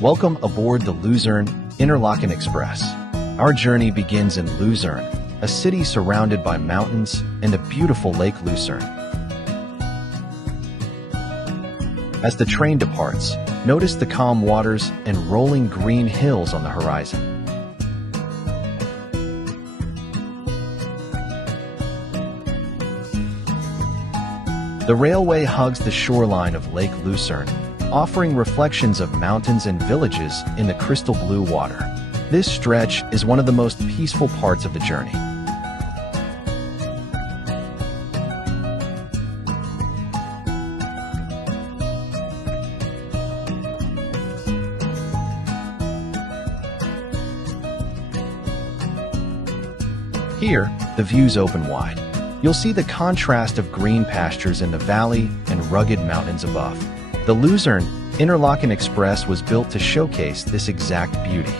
Welcome aboard the Luzern Interlaken Express. Our journey begins in Luzern, a city surrounded by mountains and a beautiful Lake Luzern. As the train departs, notice the calm waters and rolling green hills on the horizon. The railway hugs the shoreline of Lake Luzern, offering reflections of mountains and villages in the crystal blue water. This stretch is one of the most peaceful parts of the journey. Here, the views open wide. You'll see the contrast of green pastures in the valley and rugged mountains above. The Luzern Interlaken Express was built to showcase this exact beauty.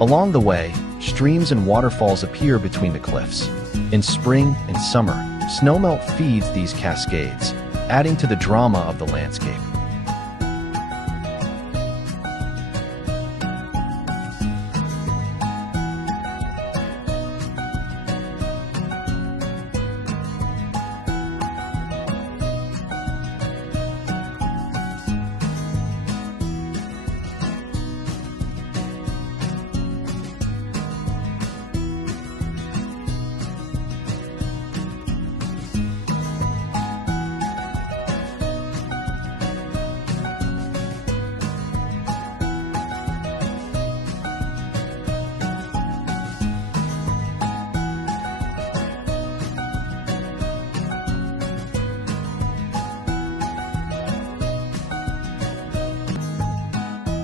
Along the way, streams and waterfalls appear between the cliffs. In spring and summer, snowmelt feeds these cascades, adding to the drama of the landscape.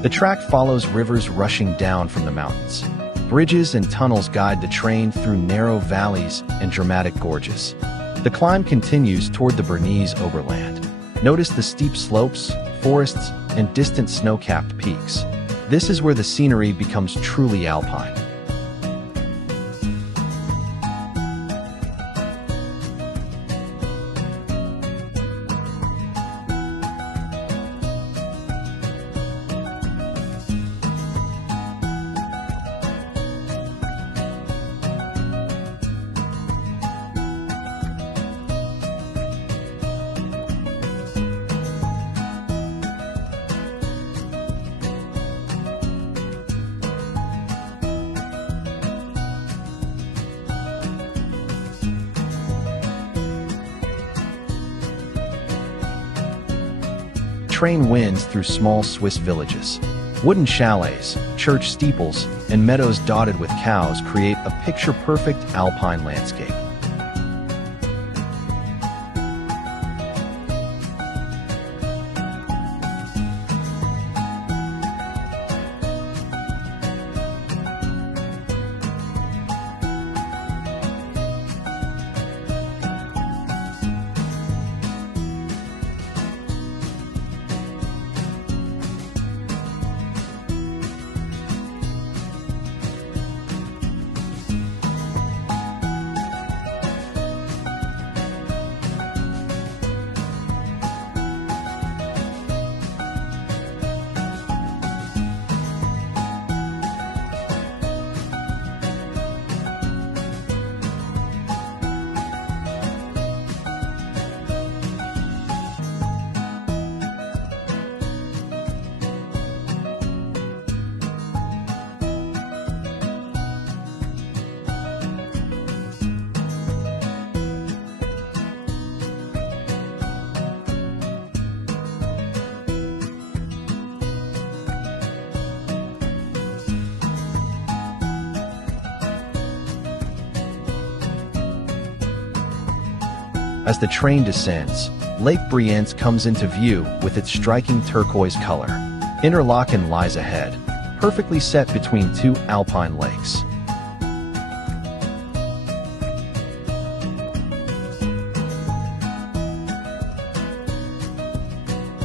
The track follows rivers rushing down from the mountains. Bridges and tunnels guide the train through narrow valleys and dramatic gorges. The climb continues toward the Bernese Oberland. Notice the steep slopes, forests, and distant snow-capped peaks. This is where the scenery becomes truly alpine. Train winds through small Swiss villages. Wooden chalets, church steeples, and meadows dotted with cows create a picture-perfect alpine landscape. As the train descends, Lake Brienz comes into view with its striking turquoise color. Interlaken lies ahead, perfectly set between two alpine lakes.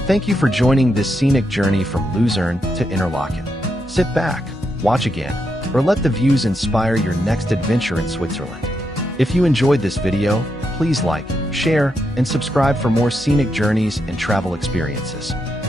Thank you for joining this scenic journey from Luzern to Interlaken. Sit back, watch again, or let the views inspire your next adventure in Switzerland. If you enjoyed this video, please like, share, and subscribe for more scenic journeys and travel experiences.